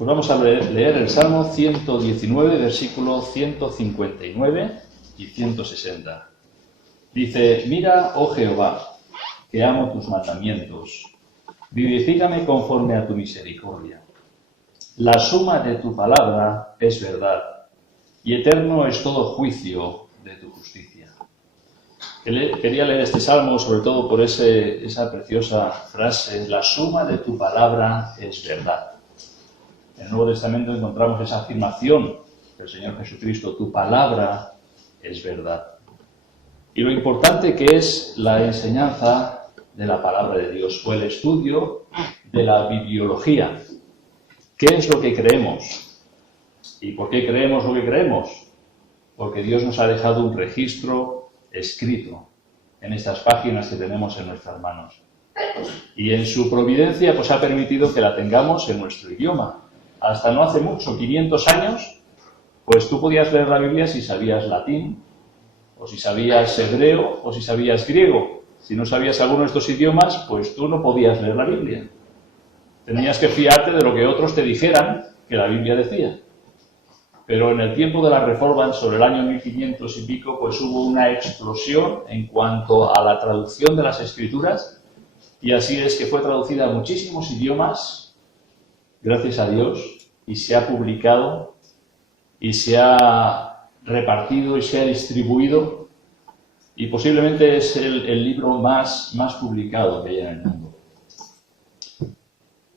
Pues vamos a leer el Salmo 119, versículos 159 y 160. Dice: Mira, oh Jehová, que amo tus mandamientos. Vivifícame conforme a tu misericordia. La suma de tu palabra es verdad, y eterno es todo juicio de tu justicia. Quería leer este salmo sobre todo por esa preciosa frase: la suma de tu palabra es verdad. En el Nuevo Testamento encontramos esa afirmación del Señor Jesucristo: tu palabra es verdad. Y lo importante que es la enseñanza de la palabra de Dios, o el estudio de la bibliología. ¿Qué es lo que creemos? ¿Y por qué creemos lo que creemos? Porque Dios nos ha dejado un registro escrito en estas páginas que tenemos en nuestras manos. Y en su providencia pues ha permitido que la tengamos en nuestro idioma. Hasta no hace mucho, 500 años, pues tú podías leer la Biblia si sabías latín, o si sabías hebreo, o si sabías griego. Si no sabías alguno de estos idiomas, pues tú no podías leer la Biblia. Tenías que fiarte de lo que otros te dijeran que la Biblia decía. Pero en el tiempo de la Reforma, sobre el año 1500 y pico, pues hubo una explosión en cuanto a la traducción de las Escrituras, y así es que fue traducida a muchísimos idiomas, gracias a Dios, y se ha publicado, y se ha repartido, y se ha distribuido, y posiblemente es el libro más publicado que hay en el mundo.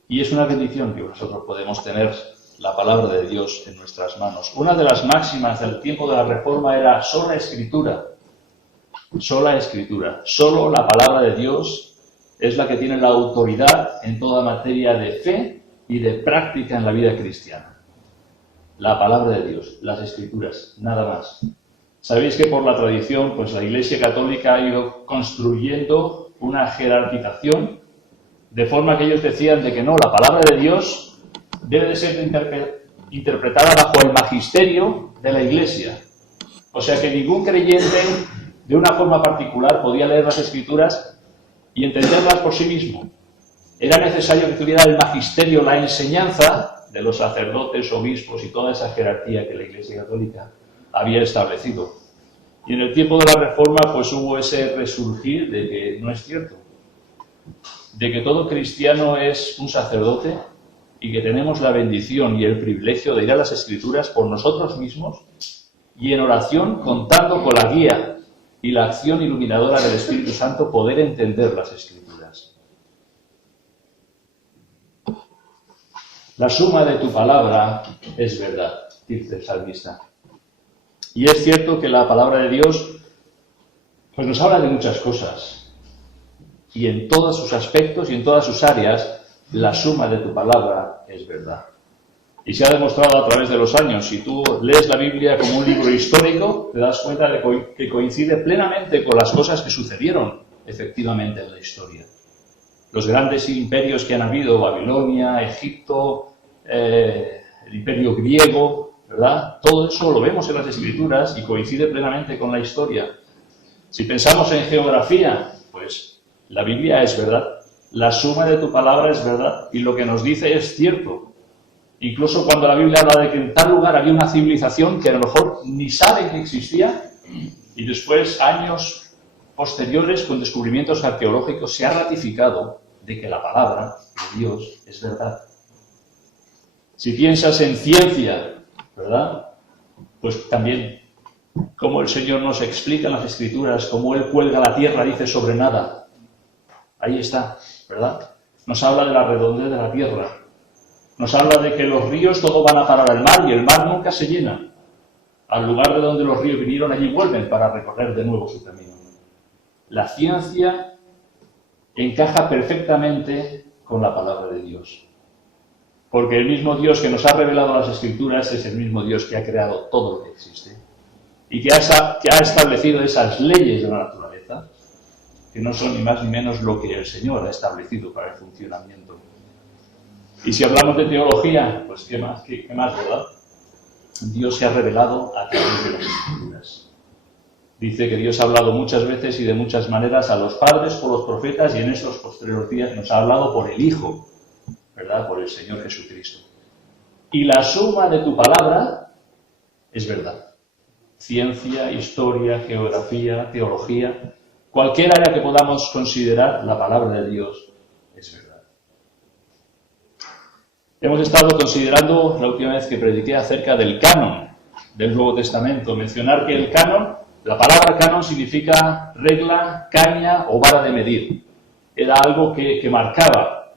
Y es una bendición que nosotros podemos tener la palabra de Dios en nuestras manos. Una de las máximas del tiempo de la Reforma era sola Escritura. Sola Escritura. Solo la palabra de Dios es la que tiene la autoridad en toda materia de fe y de práctica en la vida cristiana. La palabra de Dios, las Escrituras, nada más. Sabéis que por la tradición, pues la Iglesia Católica ha ido construyendo una jerarquización, de forma que ellos decían de que no, la palabra de Dios debe de ser interpretada bajo el magisterio de la Iglesia. O sea que ningún creyente, de una forma particular, podía leer las Escrituras y entenderlas por sí mismo. Era necesario que tuviera el magisterio, la enseñanza de los sacerdotes, obispos y toda esa jerarquía que la Iglesia Católica había establecido. Y en el tiempo de la Reforma pues hubo ese resurgir de que no es cierto, de que todo cristiano es un sacerdote y que tenemos la bendición y el privilegio de ir a las Escrituras por nosotros mismos y en oración, contando con la guía y la acción iluminadora del Espíritu Santo, poder entender las Escrituras. La suma de tu palabra es verdad, dice el salmista. Y es cierto que la palabra de Dios pues nos habla de muchas cosas. Y en todos sus aspectos y en todas sus áreas, la suma de tu palabra es verdad. Y se ha demostrado a través de los años. Si tú lees la Biblia como un libro histórico, te das cuenta de que coincide plenamente con las cosas que sucedieron efectivamente en la historia. Los grandes imperios que han habido, Babilonia, Egipto, el imperio griego, ¿verdad? Todo eso lo vemos en las Escrituras y coincide plenamente con la historia. Si pensamos en geografía, pues la Biblia es verdad. La suma de tu palabra es verdad. Y lo que nos dice es cierto. Incluso cuando la Biblia habla de que en tal lugar había una civilización que a lo mejor ni sabe que existía, y después, años posteriores, con descubrimientos arqueológicos, se ha ratificado de que la palabra de Dios es verdad. Si piensas en ciencia, ¿verdad? Pues también, como el Señor nos explica en las Escrituras, como Él cuelga la tierra, dice, sobre nada. Ahí está, ¿verdad? Nos habla de la redondez de la tierra. Nos habla de que los ríos todos van a parar al mar y el mar nunca se llena. Al lugar de donde los ríos vinieron, allí vuelven para recorrer de nuevo su camino. La ciencia encaja perfectamente con la palabra de Dios. Porque el mismo Dios que nos ha revelado las Escrituras es el mismo Dios que ha creado todo lo que existe. Y que ha establecido esas leyes de la naturaleza, que no son ni más ni menos lo que el Señor ha establecido para el funcionamiento. Y si hablamos de teología, pues ¿qué más, verdad? Dios se ha revelado a través de las Escrituras. Dice que Dios ha hablado muchas veces y de muchas maneras a los padres por los profetas, y en estos posteriores días nos ha hablado por el Hijo, ¿verdad? Por el Señor Jesucristo. y la suma de tu palabra es verdad. Ciencia, historia, geografía, teología, cualquier área que podamos considerar, la palabra de Dios es verdad. Hemos estado considerando, la última vez que prediqué, acerca del canon del Nuevo Testamento. Mencionar que el canon, la palabra canon significa regla, caña o vara de medir. Era algo que marcaba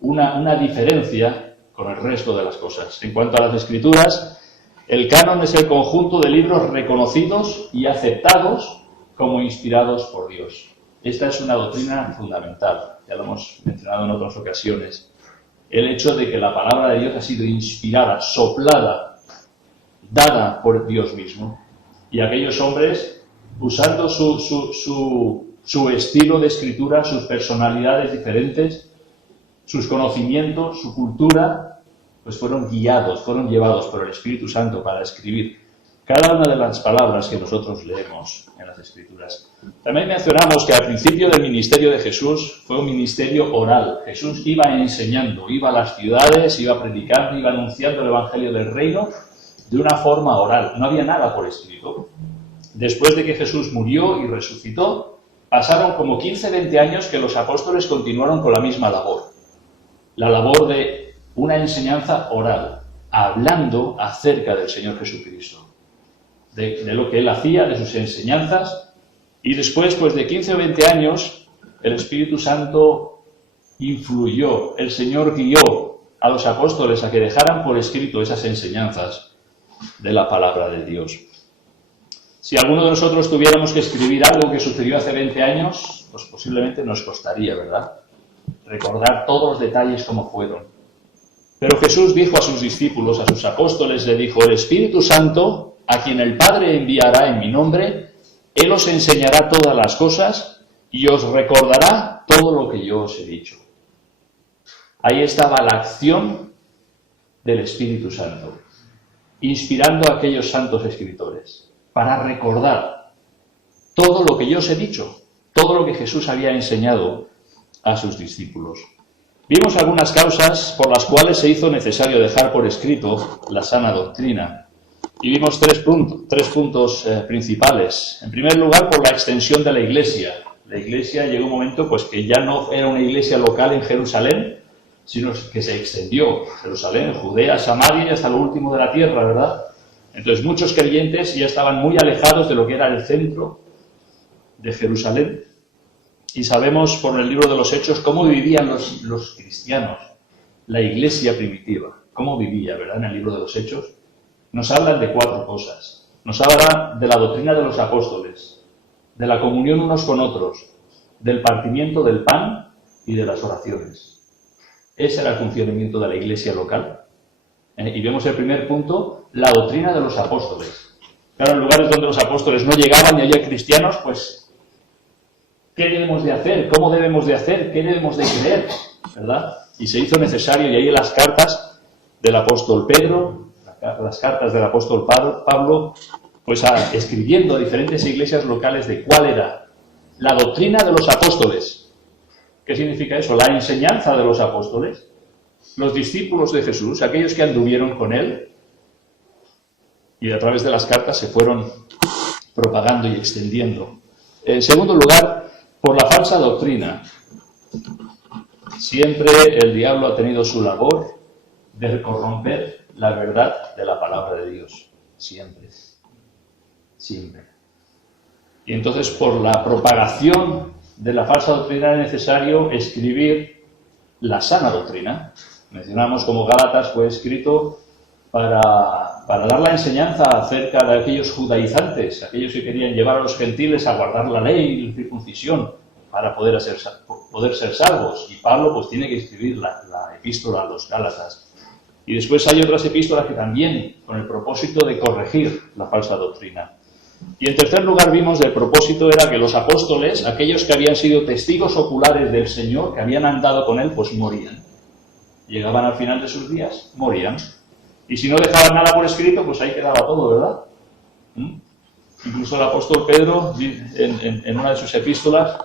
una diferencia con el resto de las cosas. En cuanto a las Escrituras, el canon es el conjunto de libros reconocidos y aceptados como inspirados por Dios. Esta es una doctrina fundamental, ya lo hemos mencionado en otras ocasiones. El hecho de que la palabra de Dios ha sido inspirada, soplada, dada por Dios mismo. Y aquellos hombres, usando su estilo de escritura, sus personalidades diferentes, sus conocimientos, su cultura, pues fueron guiados, fueron llevados por el Espíritu Santo para escribir cada una de las palabras que nosotros leemos en las Escrituras. También mencionamos que al principio del ministerio de Jesús fue un ministerio oral. Jesús iba enseñando, iba a las ciudades, iba predicando, iba anunciando el Evangelio del Reino de una forma oral. No había nada por escrito. Después de que Jesús murió y resucitó, pasaron como 15-20 años que los apóstoles continuaron con la misma labor. La labor de una enseñanza oral, hablando acerca del Señor Jesucristo. De lo que Él hacía, de sus enseñanzas, y después, pues de 15 o 20 años, el Espíritu Santo influyó, el Señor guió a los apóstoles a que dejaran por escrito esas enseñanzas de la palabra de Dios. Si alguno de nosotros tuviéramos que escribir algo que sucedió hace 20 años, pues posiblemente nos costaría, ¿verdad? Recordar todos los detalles como fueron. Pero Jesús dijo a sus discípulos, a sus apóstoles, le dijo: el Espíritu Santo, a quien el Padre enviará en mi nombre, Él os enseñará todas las cosas y os recordará todo lo que yo os he dicho. Ahí estaba la acción del Espíritu Santo, inspirando a aquellos santos escritores, para recordar todo lo que yo os he dicho, todo lo que Jesús había enseñado a sus discípulos. Vimos algunas causas por las cuales se hizo necesario dejar por escrito la sana doctrina. Y vimos tres puntos principales. En primer lugar, por la extensión de la Iglesia. La Iglesia llegó un momento pues que ya no era una iglesia local en Jerusalén, sino que se extendió. Jerusalén, Judea, Samaria y hasta lo último de la tierra, ¿verdad? Entonces muchos creyentes ya estaban muy alejados de lo que era el centro de Jerusalén. Y sabemos por el libro de los Hechos cómo vivían los cristianos, la iglesia primitiva. Cómo vivía, ¿verdad? En el libro de los Hechos nos hablan de 4 cosas. Nos habla de la doctrina de los apóstoles, de la comunión unos con otros, del partimiento del pan y de las oraciones. Ese era el funcionamiento de la iglesia local. Y vemos el primer punto, la doctrina de los apóstoles. Claro, en lugares donde los apóstoles no llegaban y había cristianos, pues, ¿qué debemos de hacer? ¿Cómo debemos de hacer? ¿Qué debemos de creer? ¿Verdad? Y se hizo necesario, y ahí las cartas del apóstol Pedro, las cartas del apóstol Pablo, pues escribiendo a diferentes iglesias locales de cuál era la doctrina de los apóstoles. ¿Qué significa eso? La enseñanza de los apóstoles, los discípulos de Jesús, aquellos que anduvieron con él, y a través de las cartas se fueron propagando y extendiendo. En segundo lugar, por la falsa doctrina. Siempre el diablo ha tenido su labor de corromper la verdad de la palabra de Dios. Siempre. Siempre. Y entonces, por la propagación de la falsa doctrina es necesario escribir la sana doctrina. Mencionamos como Gálatas fue escrito para dar la enseñanza acerca de aquellos judaizantes, aquellos que querían llevar a los gentiles a guardar la ley y la circuncisión para poder ser salvos. Y Pablo pues tiene que escribir la epístola a los Gálatas. Y después hay otras epístolas que también, con el propósito de corregir la falsa doctrina. Y en tercer lugar vimos el propósito era que los apóstoles, aquellos que habían sido testigos oculares del Señor, que habían andado con Él, pues morían. Llegaban al final de sus días, morían. Y si no dejaban nada por escrito, pues ahí quedaba todo, ¿verdad? Incluso el apóstol Pedro, en una de sus epístolas,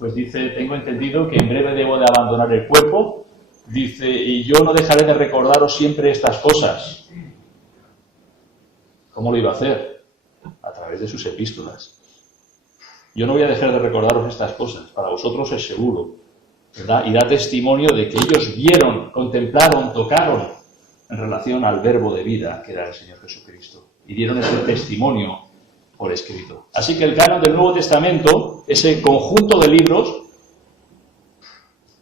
pues dice: tengo entendido que en breve debo de abandonar el cuerpo, Dice, y yo no dejaré de recordaros siempre estas cosas. ¿Cómo lo iba a hacer? A través de sus epístolas. Yo no voy a dejar de recordaros estas cosas, para vosotros es seguro, ¿verdad? Y da testimonio de que ellos vieron, contemplaron, tocaron en relación al verbo de vida que era el Señor Jesucristo. Y dieron ese testimonio por escrito. Así que el canon del Nuevo Testamento, ese conjunto de libros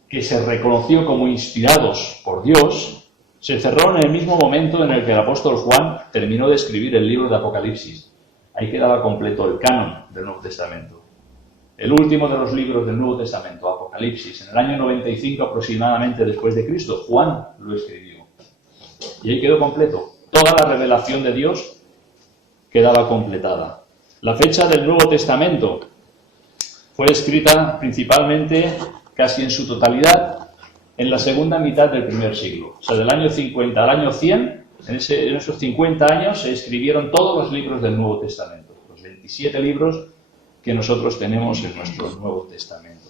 que se reconoció como inspirados por Dios, se cerró en el mismo momento en el que el apóstol Juan terminó de escribir el libro de Apocalipsis. Ahí quedaba completo el canon del Nuevo Testamento. El último de los libros del Nuevo Testamento, Apocalipsis, en el año 95 aproximadamente después de Cristo, Juan lo escribió. Y ahí quedó completo. Toda la revelación de Dios quedaba completada. La fecha del Nuevo Testamento fue escrita principalmente, casi en su totalidad, en la segunda mitad del primer siglo. O sea, del año 50 al año 100, en esos 50 años se escribieron todos los libros del Nuevo Testamento. Los 27 libros que nosotros tenemos en nuestro Nuevo Testamento.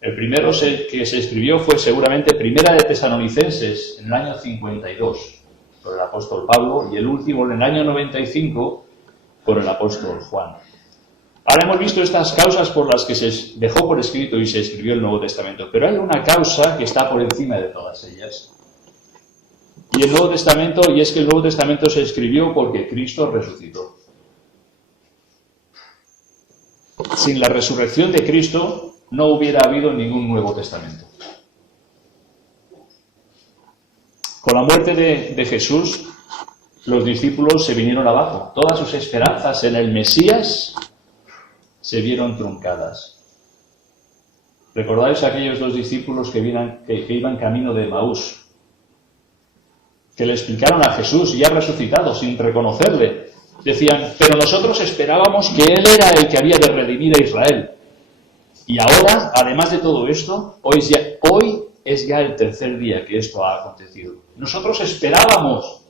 El primero que se escribió fue seguramente Primera de Tesalonicenses, en el año 52, por el apóstol Pablo, y el último en el año 95, por el apóstol Juan. Ahora hemos visto estas causas por las que se dejó por escrito y se escribió el Nuevo Testamento, pero hay una causa que está por encima de todas ellas. Y el Nuevo Testamento, y es que el Nuevo Testamento se escribió porque Cristo resucitó. Sin la resurrección de Cristo no hubiera habido ningún Nuevo Testamento. Con la muerte de Jesús, los discípulos se vinieron abajo. Todas sus esperanzas en el Mesías se vieron truncadas. ¿Recordáis aquellos dos discípulos que iban camino de Emaús? Que le explicaron a Jesús, ya resucitado, sin reconocerle. Decían, pero nosotros esperábamos que Él era el que había de redimir a Israel. Y ahora, además de todo esto, hoy es ya el tercer día que esto ha acontecido. Nosotros esperábamos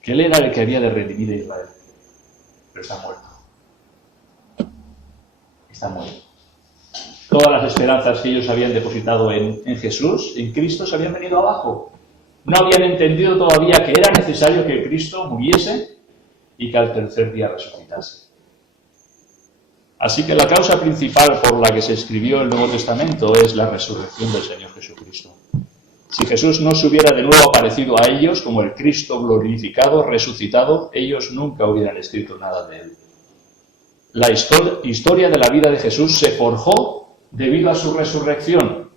que Él era el que había de redimir a Israel. Pero está muerto. Está muerto. Todas las esperanzas que ellos habían depositado en Jesús, en Cristo, se habían venido abajo. No habían entendido todavía que era necesario que Cristo muriese y que al tercer día resucitase. Así que la causa principal por la que se escribió el Nuevo Testamento es la resurrección del Señor Jesucristo. Si Jesús no se hubiera de nuevo aparecido a ellos como el Cristo glorificado, resucitado, ellos nunca hubieran escrito nada de Él. La historia de la vida de Jesús se forjó debido a su resurrección.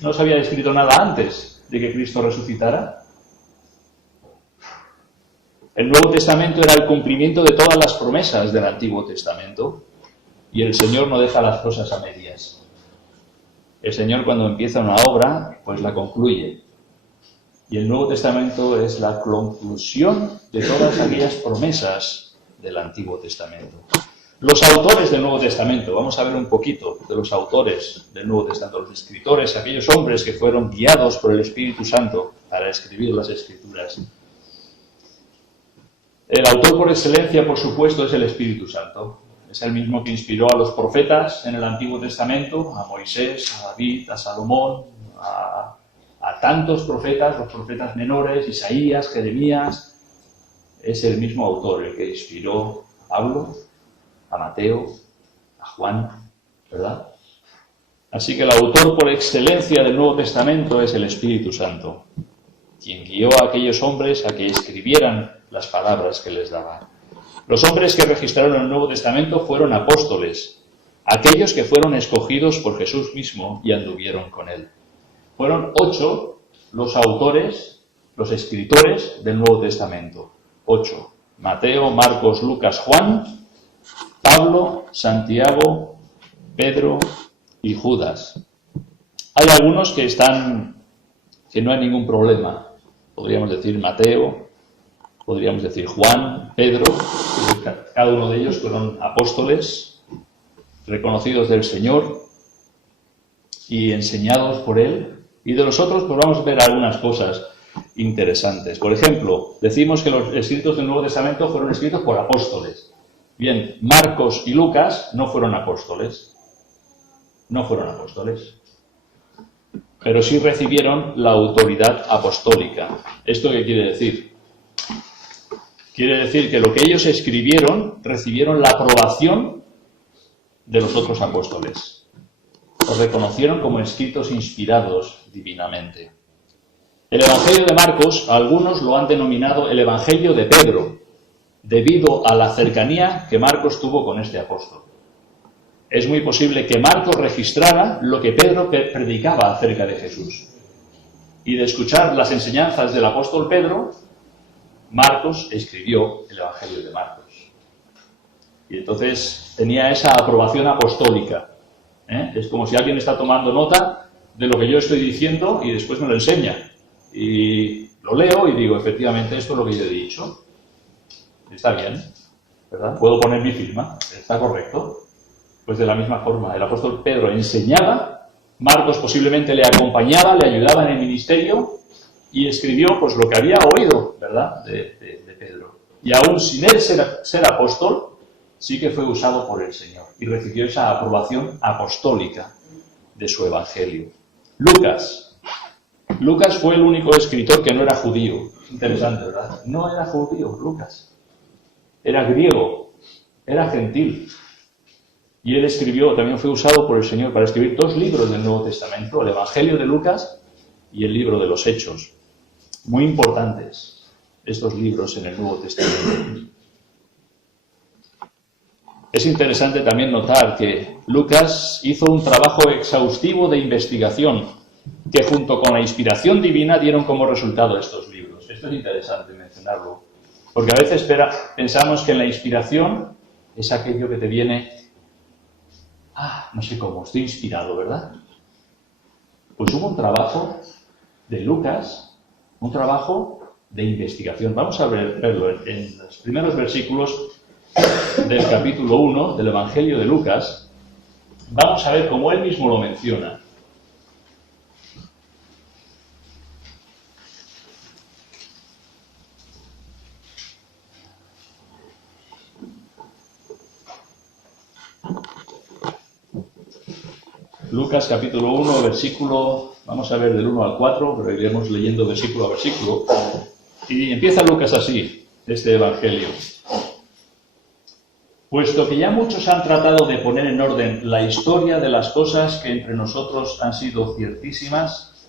¿No se había escrito nada antes de que Cristo resucitara? El Nuevo Testamento era el cumplimiento de todas las promesas del Antiguo Testamento y el Señor no deja las cosas a medias. El Señor, cuando empieza una obra, pues la concluye. Y el Nuevo Testamento es la conclusión de todas aquellas promesas del Antiguo Testamento. Los autores del Nuevo Testamento, vamos a ver un poquito de los autores del Nuevo Testamento, los escritores, aquellos hombres que fueron guiados por el Espíritu Santo para escribir las Escrituras. El autor por excelencia, por supuesto, es el Espíritu Santo. Es el mismo que inspiró a los profetas en el Antiguo Testamento, a Moisés, a David, a Salomón, a tantos profetas, los profetas menores, Isaías, Jeremías. Es el mismo autor el que inspiró a Pablo, a Mateo, a Juan, ¿verdad? Así que el autor por excelencia del Nuevo Testamento es el Espíritu Santo, quien guió a aquellos hombres a que escribieran las palabras que les daba. Los hombres que registraron el Nuevo Testamento fueron apóstoles, aquellos que fueron escogidos por Jesús mismo y anduvieron con Él. Fueron 8 los autores, los escritores del Nuevo Testamento. 8. Mateo, Marcos, Lucas, Juan, Pablo, Santiago, Pedro y Judas. Hay algunos que no hay ningún problema. Podríamos decir Mateo, podríamos decir Juan, Pedro, cada uno de ellos fueron apóstoles, reconocidos del Señor y enseñados por Él. Y de los otros, pues vamos a ver algunas cosas interesantes. Por ejemplo, decimos que los escritos del Nuevo Testamento fueron escritos por apóstoles. Bien, Marcos y Lucas no fueron apóstoles. No fueron apóstoles. pero sí recibieron la autoridad apostólica. ¿Esto qué quiere decir? Quiere decir que lo que ellos escribieron recibieron la aprobación de los otros apóstoles. Los reconocieron como escritos inspirados divinamente. El Evangelio de Marcos, algunos lo han denominado el Evangelio de Pedro, debido a la cercanía que Marcos tuvo con este apóstol. Es muy posible que Marcos registrara lo que Pedro predicaba acerca de Jesús. Y de escuchar las enseñanzas del apóstol Pedro, Marcos escribió el Evangelio de Marcos. Y entonces tenía esa aprobación apostólica. Es como si alguien está tomando nota de lo que yo estoy diciendo y después me lo enseña. Y lo leo y digo, efectivamente, esto es lo que yo he dicho. Está bien, ¿verdad? Puedo poner mi firma, está correcto. Pues de la misma forma, el apóstol Pedro enseñaba, Marcos posiblemente le acompañaba, le ayudaba en el ministerio y escribió pues lo que había oído, ¿verdad?, de Pedro. Y aún sin él ser apóstol, sí que fue usado por el Señor y recibió esa aprobación apostólica de su evangelio. Lucas fue el único escritor que no era judío. Interesante, ¿verdad? No era judío, Lucas. Era griego, era gentil. Y él escribió, también fue usado por el Señor para escribir 2 libros del Nuevo Testamento, el Evangelio de Lucas y el libro de los Hechos. Muy importantes estos libros en el Nuevo Testamento. Es interesante también notar que Lucas hizo un trabajo exhaustivo de investigación que junto con la inspiración divina dieron como resultado estos libros. Esto es interesante mencionarlo, porque a veces pensamos que en la inspiración es aquello que te viene... no sé cómo, estoy inspirado, ¿verdad? Pues hubo un trabajo de Lucas, un trabajo de investigación. Vamos a verlo en los primeros versículos del capítulo 1 del Evangelio de Lucas. Vamos a ver cómo él mismo lo menciona. Lucas capítulo 1, versículo, vamos a ver del 1 al 4, pero iremos leyendo versículo a versículo. Y empieza Lucas así, este evangelio. Puesto que ya muchos han tratado de poner en orden la historia de las cosas que entre nosotros han sido ciertísimas,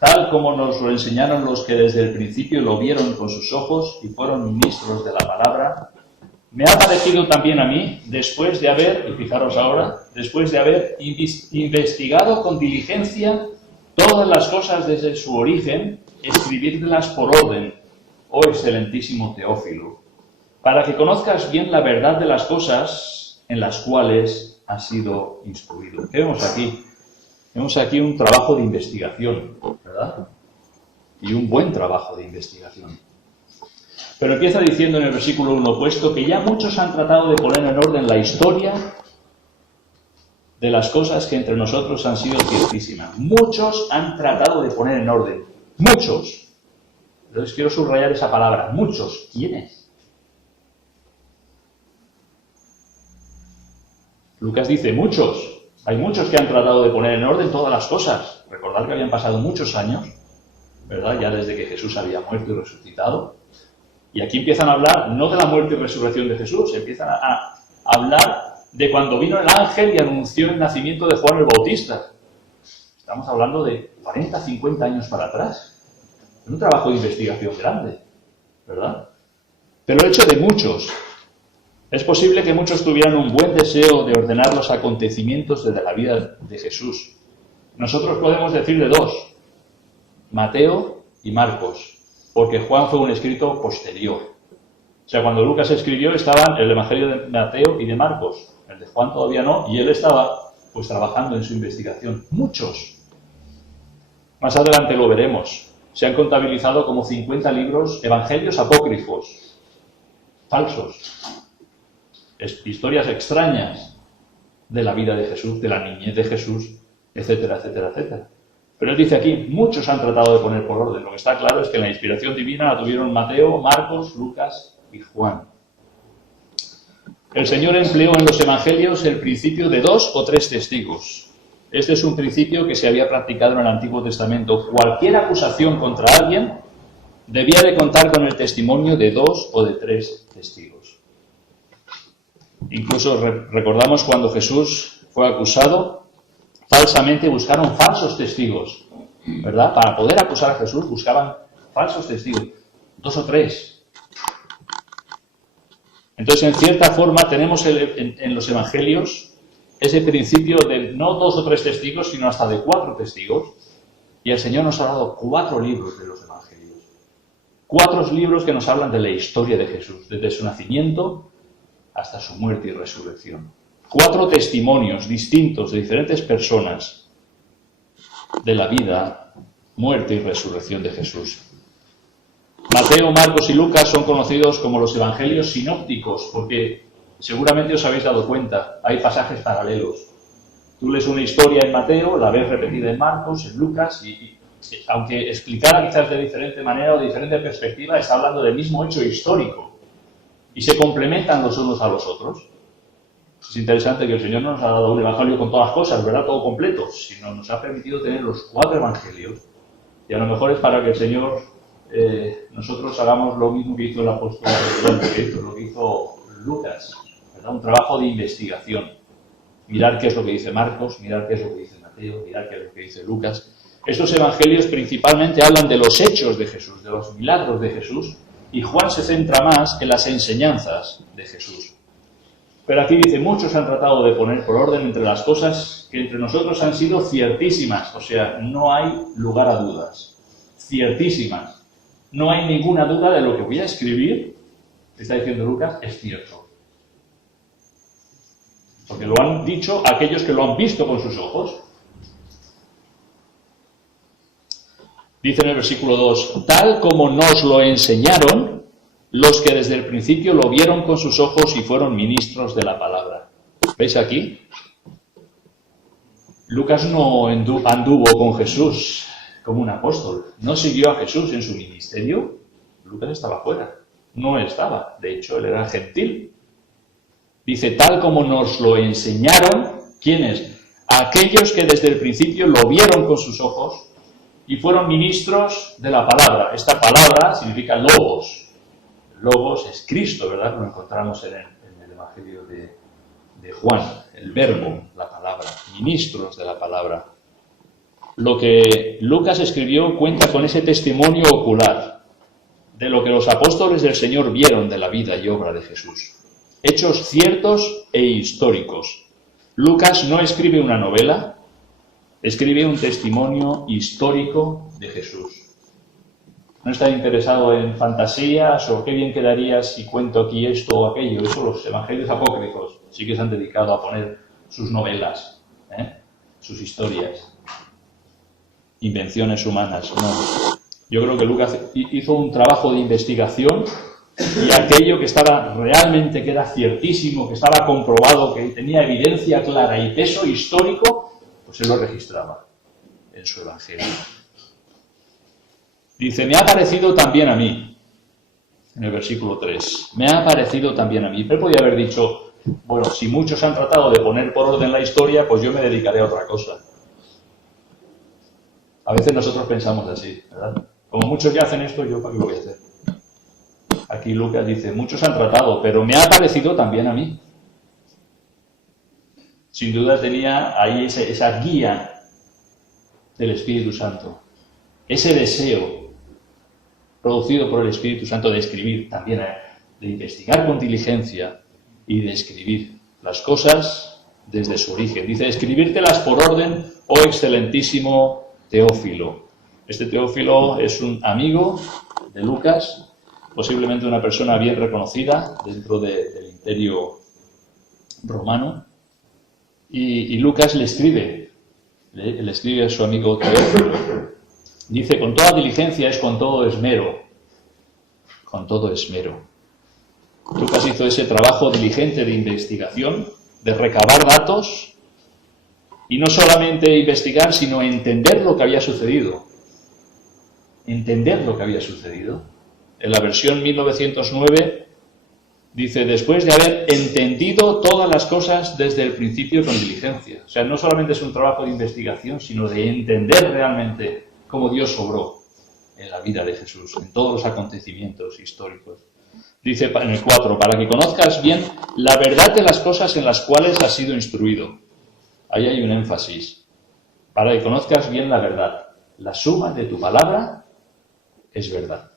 tal como nos lo enseñaron los que desde el principio lo vieron con sus ojos y fueron ministros de la palabra, me ha parecido también a mí, después de haber investigado con diligencia todas las cosas desde su origen, escribirlas por orden, oh excelentísimo Teófilo, para que conozcas bien la verdad de las cosas en las cuales has sido instruido. ¿Qué vemos aquí? Vemos aquí un trabajo de investigación, ¿verdad? Y un buen trabajo de investigación. Pero empieza diciendo en el versículo 1, puesto que ya muchos han tratado de poner en orden la historia de las cosas que entre nosotros han sido ciertísimas. Muchos han tratado de poner en orden. Muchos. Entonces quiero subrayar esa palabra. Muchos. ¿Quiénes? Lucas dice muchos. Hay muchos que han tratado de poner en orden todas las cosas. Recordad que habían pasado muchos años, ¿verdad? Ya desde que Jesús había muerto y resucitado. Y aquí empiezan a hablar no de la muerte y resurrección de Jesús, empiezan a hablar de cuando vino el ángel y anunció el nacimiento de Juan el Bautista. Estamos hablando de 40, 50 años para atrás. Es un trabajo de investigación grande, ¿verdad? Pero hecho de muchos. Es posible que muchos tuvieran un buen deseo de ordenar los acontecimientos desde la vida de Jesús. Nosotros podemos decir de 2, Mateo y Marcos. Porque Juan fue un escrito posterior. O sea, cuando Lucas escribió estaban el Evangelio de Mateo y de Marcos. El de Juan todavía no, y él estaba pues trabajando en su investigación. Muchos. Más adelante lo veremos. Se han contabilizado como 50 libros, evangelios apócrifos, falsos. Historias extrañas de la vida de Jesús, de la niñez de Jesús, etcétera, etcétera, etcétera. Pero él dice aquí, muchos han tratado de poner por orden. Lo que está claro es que la inspiración divina la tuvieron Mateo, Marcos, Lucas y Juan. El Señor empleó en los evangelios el principio de 2 o 3 testigos. Este es un principio que se había practicado en el Antiguo Testamento. Cualquier acusación contra alguien debía de contar con el testimonio de 2 o de 3 testigos. Incluso recordamos cuando Jesús fue acusado, falsamente buscaron falsos testigos, ¿verdad? Para poder acusar a Jesús buscaban falsos testigos, 2 o 3. Entonces, en cierta forma, tenemos en los evangelios ese principio de no 2 o 3 testigos, sino hasta de 4 testigos. Y el Señor nos ha dado 4 libros de los evangelios. 4 libros que nos hablan de la historia de Jesús, desde su nacimiento hasta su muerte y resurrección. 4 testimonios distintos de diferentes personas de la vida, muerte y resurrección de Jesús. Mateo, Marcos y Lucas son conocidos como los evangelios sinópticos, porque seguramente os habéis dado cuenta, hay pasajes paralelos. Tú lees una historia en Mateo, la ves repetida en Marcos, en Lucas, y aunque explicara quizás de diferente manera o de diferente perspectiva, está hablando del mismo hecho histórico. Y se complementan los unos a los otros. Es interesante que el Señor no nos ha dado un evangelio con todas las cosas, ¿verdad? Todo completo, sino nos ha permitido tener los 4 evangelios. Y a lo mejor es para que el Señor, nosotros hagamos lo mismo que hizo el apóstol, lo que hizo Lucas, ¿verdad? Un trabajo de investigación. Mirar qué es lo que dice Marcos, mirar qué es lo que dice Mateo, mirar qué es lo que dice Lucas. Estos evangelios principalmente hablan de los hechos de Jesús, de los milagros de Jesús, y Juan se centra más en las enseñanzas de Jesús. Pero aquí dice, muchos han tratado de poner por orden entre las cosas que entre nosotros han sido ciertísimas, o sea, no hay lugar a dudas, ciertísimas. No hay ninguna duda de lo que voy a escribir, está diciendo Lucas, es cierto. Porque lo han dicho aquellos que lo han visto con sus ojos. Dice en el versículo 2, tal como nos lo enseñaron los que desde el principio lo vieron con sus ojos y fueron ministros de la palabra. ¿Veis aquí? Lucas no anduvo con Jesús como un apóstol, no siguió a Jesús en su ministerio. Lucas estaba fuera, no estaba, de hecho él era gentil. Dice, tal como nos lo enseñaron, ¿quiénes? Aquellos que desde el principio lo vieron con sus ojos y fueron ministros de la palabra. Esta palabra significa logos. Logos es Cristo, ¿verdad? Lo encontramos en el Evangelio de Juan, el verbo, la palabra, ministros de la palabra. Lo que Lucas escribió cuenta con ese testimonio ocular de lo que los apóstoles del Señor vieron de la vida y obra de Jesús. Hechos ciertos e históricos. Lucas no escribe una novela, escribe un testimonio histórico de Jesús. No está interesado en fantasías o qué bien quedaría si cuento aquí esto o aquello. Eso los evangelios apócrifos sí que se han dedicado a poner sus novelas, sus historias, invenciones humanas. No. Yo creo que Lucas hizo un trabajo de investigación y aquello que estaba realmente, que era ciertísimo, que estaba comprobado, que tenía evidencia clara y peso histórico, pues él lo registraba en su evangelio. Dice, me ha parecido también a mí, en el versículo 3, me ha parecido también a mí. Pero podía haber dicho, bueno, si muchos han tratado de poner por orden la historia, pues yo me dedicaré a otra cosa. A veces nosotros pensamos así, ¿verdad? Como muchos ya hacen esto, ¿yo para qué lo voy a hacer? Aquí Lucas dice, muchos han tratado, pero me ha parecido también a mí. Sin duda tenía ahí esa guía del Espíritu Santo, ese deseo producido por el Espíritu Santo de escribir también, de investigar con diligencia y de escribir las cosas desde su origen. Dice, escribírtelas por orden, oh excelentísimo Teófilo. Este Teófilo es un amigo de Lucas, posiblemente una persona bien reconocida dentro del imperio romano, y Lucas le escribe a su amigo Teófilo. Dice, con toda diligencia es con todo esmero. Con todo esmero. Lucas hizo ese trabajo diligente de investigación, de recabar datos, y no solamente investigar, sino entender lo que había sucedido. Entender lo que había sucedido. En la versión 1909 Dice, después de haber entendido todas las cosas desde el principio con diligencia. O sea, no solamente es un trabajo de investigación, sino de entender realmente cómo Dios obró en la vida de Jesús, en todos los acontecimientos históricos. Dice en el 4, para que conozcas bien la verdad de las cosas en las cuales has sido instruido. Ahí hay un énfasis. Para que conozcas bien la verdad. La suma de tu palabra es verdad.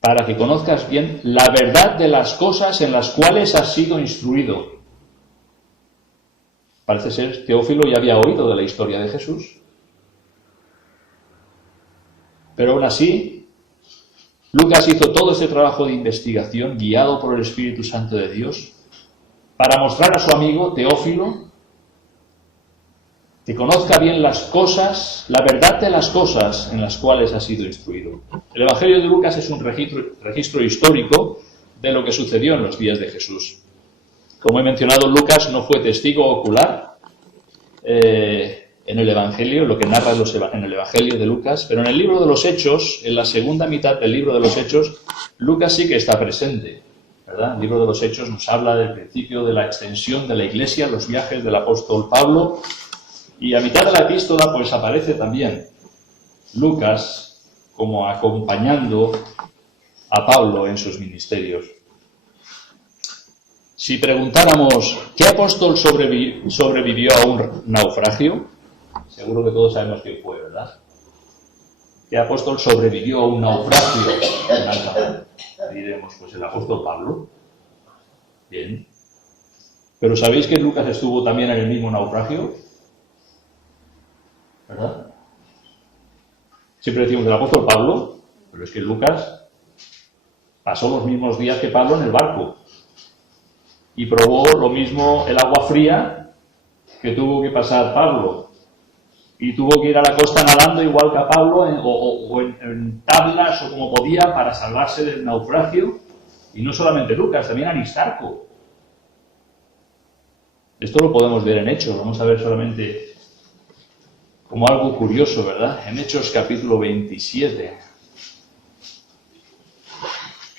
Para que conozcas bien la verdad de las cosas en las cuales has sido instruido. Parece ser, Teófilo ya había oído de la historia de Jesús. Pero aún así, Lucas hizo todo este trabajo de investigación, guiado por el Espíritu Santo de Dios, para mostrar a su amigo Teófilo que conozca bien las cosas, la verdad de las cosas en las cuales ha sido instruido. El Evangelio de Lucas es un registro histórico de lo que sucedió en los días de Jesús. Como he mencionado, Lucas no fue testigo ocular en el Evangelio, lo que narra en el Evangelio de Lucas, pero en el libro de los Hechos, en la segunda mitad del libro de los Hechos, Lucas sí que está presente, ¿verdad? El libro de los Hechos nos habla del principio de la extensión de la Iglesia, los viajes del apóstol Pablo, y a mitad de la epístola pues aparece también Lucas como acompañando a Pablo en sus ministerios. Si preguntáramos, ¿qué apóstol sobrevivió a un naufragio? Seguro que todos sabemos quién fue, ¿verdad? ¿Qué apóstol sobrevivió a un naufragio en alta mar? Diremos, pues el apóstol Pablo. Bien. Pero ¿sabéis que Lucas estuvo también en el mismo naufragio? ¿Verdad? Siempre decimos el apóstol Pablo, pero es que Lucas pasó los mismos días que Pablo en el barco y probó lo mismo el agua fría que tuvo que pasar Pablo y tuvo que ir a la costa nadando igual que a Pablo o en tablas o como podía para salvarse del naufragio. Y no solamente Lucas, también Aristarco. Esto lo podemos ver en Hechos, vamos a ver solamente como algo curioso, ¿verdad? En Hechos capítulo 27.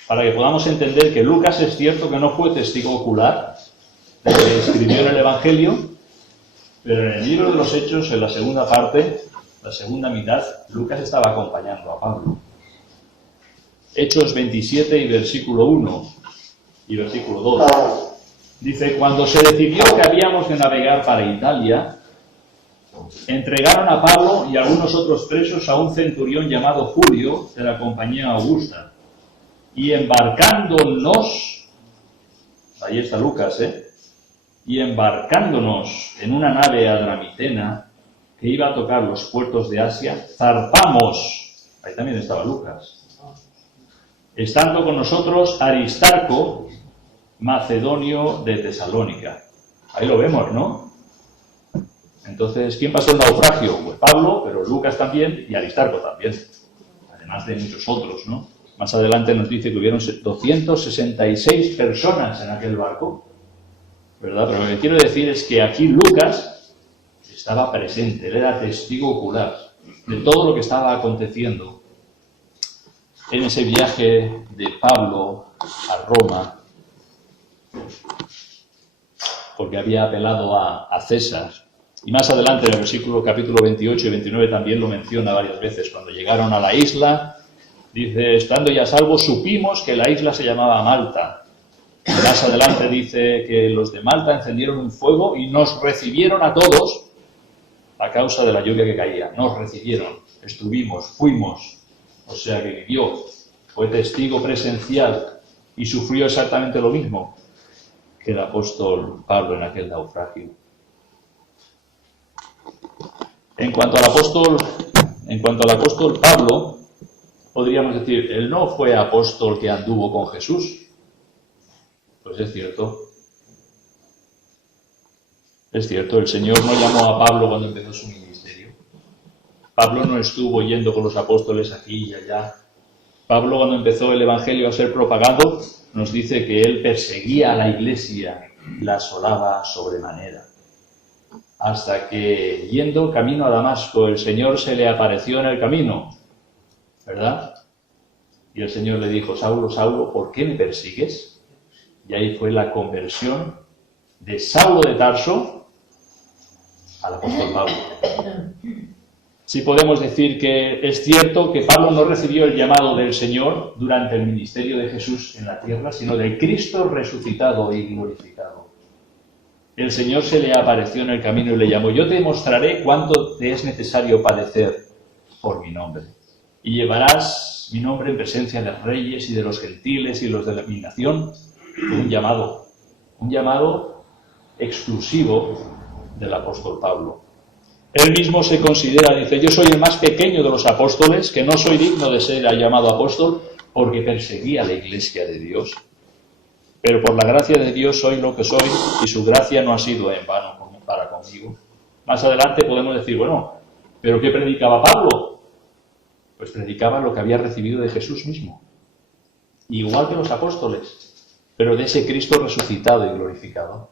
Para que podamos entender que Lucas es cierto que no fue testigo ocular de lo que escribió en el Evangelio, pero en el libro de los Hechos, en la segunda parte, la segunda mitad, Lucas estaba acompañando a Pablo. Hechos 27 y versículo 1 y versículo 2. Dice, cuando se decidió que habíamos de navegar para Italia, entregaron a Pablo y a algunos otros presos a un centurión llamado Julio de la compañía Augusta. Y embarcándonos, ahí está Lucas, y embarcándonos en una nave adramitena que iba a tocar los puertos de Asia, zarpamos, ahí también estaba Lucas, estando con nosotros Aristarco, macedonio de Tesalónica. Ahí lo vemos, ¿no? Entonces, ¿quién pasó el naufragio? Pues Pablo, pero Lucas también y Aristarco también, además de muchos otros, ¿no? Más adelante nos dice que hubieron 266 personas en aquel barco, ¿verdad? Pero lo que quiero decir es que aquí Lucas estaba presente, él era testigo ocular de todo lo que estaba aconteciendo en ese viaje de Pablo a Roma, porque había apelado a César. Y más adelante en el versículo capítulo 28 y 29 también lo menciona varias veces. Cuando llegaron a la isla, dice, estando ya a salvo, supimos que la isla se llamaba Malta. Más adelante dice que los de Malta encendieron un fuego y nos recibieron a todos a causa de la lluvia que caía. Nos recibieron, estuvimos, fuimos. O sea que vivió, fue testigo presencial y sufrió exactamente lo mismo que el apóstol Pablo en aquel naufragio. En cuanto al apóstol Pablo, podríamos decir, él no fue apóstol que anduvo con Jesús. Pues es cierto. Es cierto, el Señor no llamó a Pablo cuando empezó su ministerio. Pablo no estuvo yendo con los apóstoles aquí y allá. Pablo, cuando empezó el Evangelio a ser propagado, nos dice que él perseguía a la iglesia y la asolaba sobremanera. Hasta que, yendo camino a Damasco, el Señor se le apareció en el camino, ¿verdad? Y el Señor le dijo, Saulo, Saulo, ¿por qué me persigues? Y ahí fue la conversión de Saulo de Tarso al apóstol Pablo. Sí podemos decir que es cierto que Pablo no recibió el llamado del Señor durante el ministerio de Jesús en la tierra, sino de Cristo resucitado y glorificado. El Señor se le apareció en el camino y le llamó, yo te mostraré cuánto te es necesario padecer por mi nombre. Y llevarás mi nombre en presencia de reyes y de los gentiles y los de mi nación. Un llamado exclusivo del apóstol Pablo. Él mismo se considera, dice, yo soy el más pequeño de los apóstoles, que no soy digno de ser llamado apóstol, porque perseguía la iglesia de Dios. Pero por la gracia de Dios soy lo que soy, y su gracia no ha sido en vano para conmigo. Más adelante podemos decir, bueno, ¿pero qué predicaba Pablo? Pues predicaba lo que había recibido de Jesús mismo. Igual que los apóstoles, pero de ese Cristo resucitado y glorificado.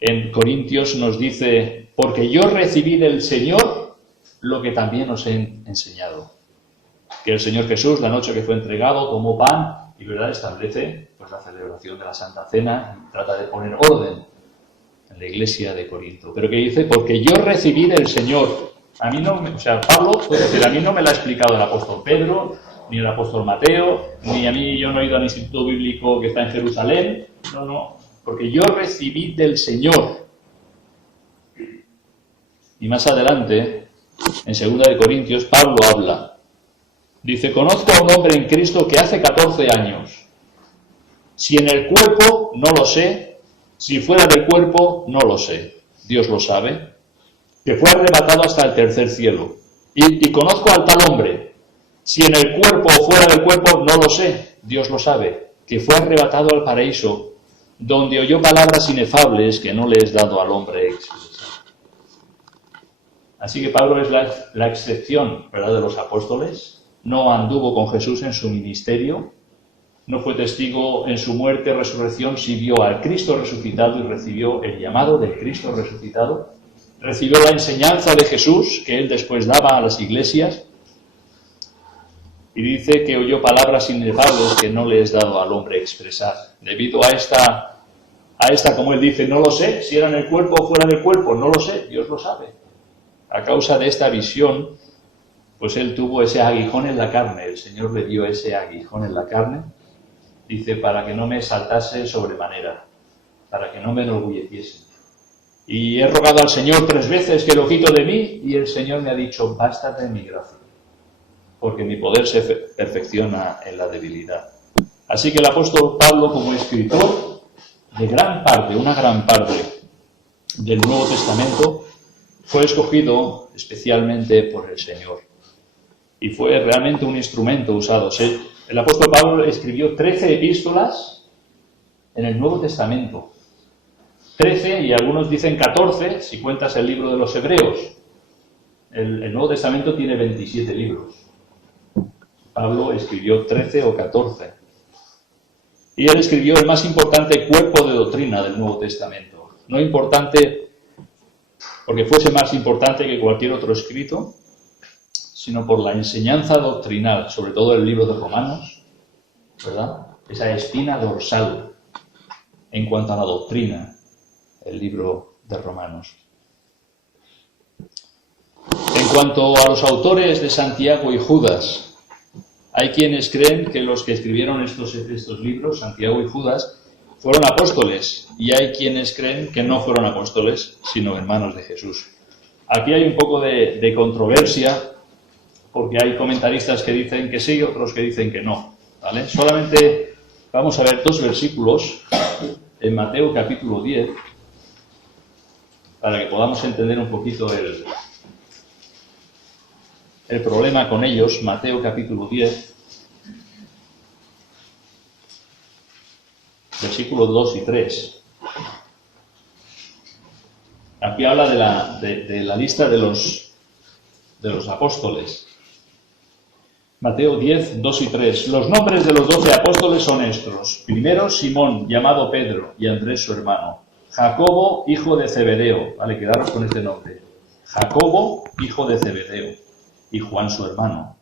En Corintios nos dice, porque yo recibí del Señor lo que también os he enseñado. Que el Señor Jesús, la noche que fue entregado, tomó pan y, ¿verdad?, establece pues la celebración de la Santa Cena y trata de poner orden en la iglesia de Corinto. Pero que dice, porque yo recibí del Señor. A mí no, Pablo puede decir, a mí no me lo ha explicado el apóstol Pedro, ni el apóstol Mateo, ni a mí, yo no he ido al instituto bíblico que está en Jerusalén. No, porque yo recibí del Señor. Y más adelante, en 2 de Corintios, Pablo habla. Dice, conozco a un hombre en Cristo que hace 14 años. Si en el cuerpo, no lo sé. Si fuera del cuerpo, no lo sé. Dios lo sabe. Que fue arrebatado hasta el tercer cielo. Y conozco al tal hombre. Si en el cuerpo o fuera del cuerpo, no lo sé. Dios lo sabe. Que fue arrebatado al paraíso, donde oyó palabras inefables que no le es dado al hombre expresar. Así que Pablo es la excepción, ¿verdad?, de los apóstoles. No anduvo con Jesús en su ministerio, no fue testigo en su muerte, resurrección, sí vio al Cristo resucitado y recibió el llamado del Cristo resucitado. Recibió la enseñanza de Jesús que él después daba a las iglesias. Y dice que oyó palabras inefables que no le es dado al hombre expresar. Debido a esta, como él dice, no lo sé, si era en el cuerpo o fuera del cuerpo, no lo sé, Dios lo sabe. A causa de esta visión, pues él tuvo ese aguijón en la carne, el Señor le dio ese aguijón en la carne, dice, para que no me saltase sobremanera, para que no me enorgulleciese. Y he rogado al Señor 3 veces que lo quito de mí, y el Señor me ha dicho, bástate mi gracia, porque mi poder se perfecciona en la debilidad. Así que el apóstol Pablo, como escritor de una gran parte del Nuevo Testamento, fue escogido especialmente por el Señor. Y fue realmente un instrumento usado. El apóstol Pablo escribió 13 epístolas en el Nuevo Testamento. 13, y algunos dicen 14, si cuentas el libro de los Hebreos. El Nuevo Testamento tiene 27 libros. Pablo escribió 13 o 14. Y él escribió el más importante cuerpo de doctrina del Nuevo Testamento. No importante porque fuese más importante que cualquier otro escrito, sino por la enseñanza doctrinal, sobre todo el libro de Romanos, ¿verdad? Esa espina dorsal en cuanto a la doctrina, el libro de Romanos. En cuanto a los autores de Santiago y Judas, hay quienes creen que los que escribieron estos libros, Santiago y Judas, fueron apóstoles, y hay quienes creen que no fueron apóstoles, sino hermanos de Jesús. Aquí hay un poco de controversia, porque hay comentaristas que dicen que sí, otros que dicen que no, ¿vale? Solamente vamos a ver 2 versículos en Mateo capítulo 10, para que podamos entender un poquito el problema con ellos. Mateo capítulo 10, versículos 2 y 3. Aquí habla de la lista de los apóstoles. Mateo 10, 2 y 3. Los nombres de los 12 apóstoles son estos. Primero, Simón, llamado Pedro, y Andrés su hermano. Jacobo, hijo de Zebedeo. Vale, quedaros con este nombre. Jacobo, hijo de Zebedeo. Y Juan su hermano.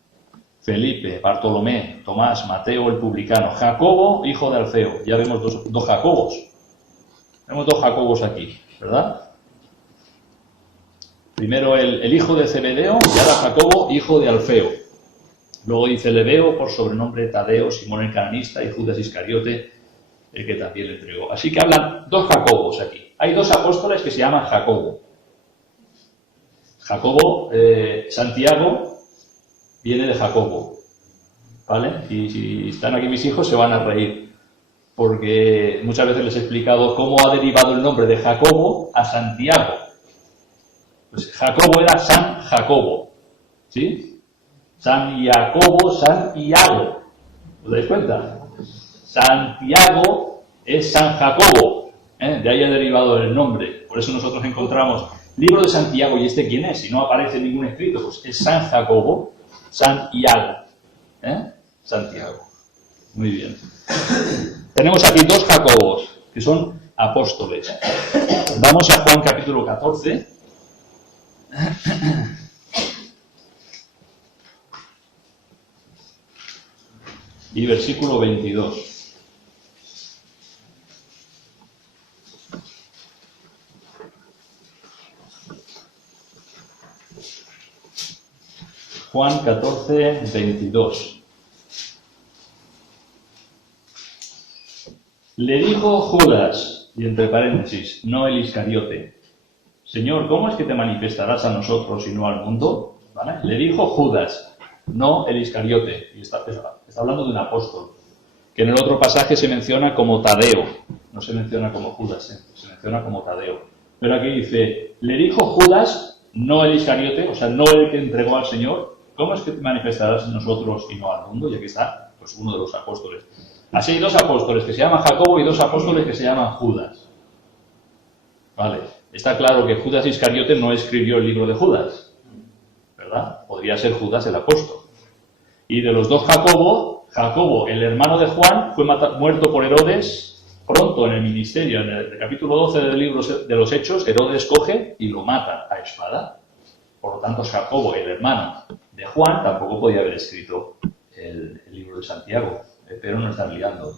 Felipe, Bartolomé, Tomás, Mateo el publicano, Jacobo, hijo de Alfeo. Ya vemos dos Jacobos. Vemos dos Jacobos aquí, ¿verdad? Primero el hijo de Zebedeo y ahora Jacobo, hijo de Alfeo. Luego dice Lebeo, por sobrenombre Tadeo, Simón el cananista y Judas Iscariote, el que también le entregó. Así que hablan dos Jacobos aquí. Hay dos apóstoles que se llaman Jacobo. Jacobo, Santiago, viene de Jacobo, ¿vale? Y si están aquí mis hijos se van a reír, porque muchas veces les he explicado cómo ha derivado el nombre de Jacobo a Santiago. Pues Jacobo era San Jacobo, ¿sí? San Jacobo, San Iago. ¿Os dais cuenta? Santiago es San Jacobo, de ahí ha derivado el nombre. Por eso nosotros encontramos libro de Santiago, ¿y este quién es? Si no aparece ningún escrito, pues es San Jacobo, San Iago, Santiago. Muy bien. Tenemos aquí dos Jacobos, que son apóstoles. Vamos a Juan capítulo 14. Y versículo 22. Juan 14, 22. Le dijo Judas, y entre paréntesis, no el Iscariote: Señor, ¿cómo es que te manifestarás a nosotros y no al mundo? ¿Vale? Le dijo Judas, no el Iscariote. Y está hablando de un apóstol, que en el otro pasaje se menciona como Tadeo. No se menciona como Judas, se menciona como Tadeo. Pero aquí dice, le dijo Judas, no el Iscariote, o sea, no el que entregó al Señor. ¿Cómo es que te manifestarás en nosotros y no al mundo? Y aquí está, pues, uno de los apóstoles. Así hay dos apóstoles que se llaman Jacobo y dos apóstoles que se llaman Judas. Vale. Está claro que Judas Iscariote no escribió el libro de Judas, ¿verdad? Podría ser Judas el apóstol. Y de los dos Jacobo, el hermano de Juan, fue muerto por Herodes pronto en el ministerio. En el capítulo 12 del libro de los Hechos, Herodes coge y lo mata a espada. Por lo tanto, Jacobo, el hermano de Juan, tampoco podía haber escrito el libro de Santiago. Pero no están liando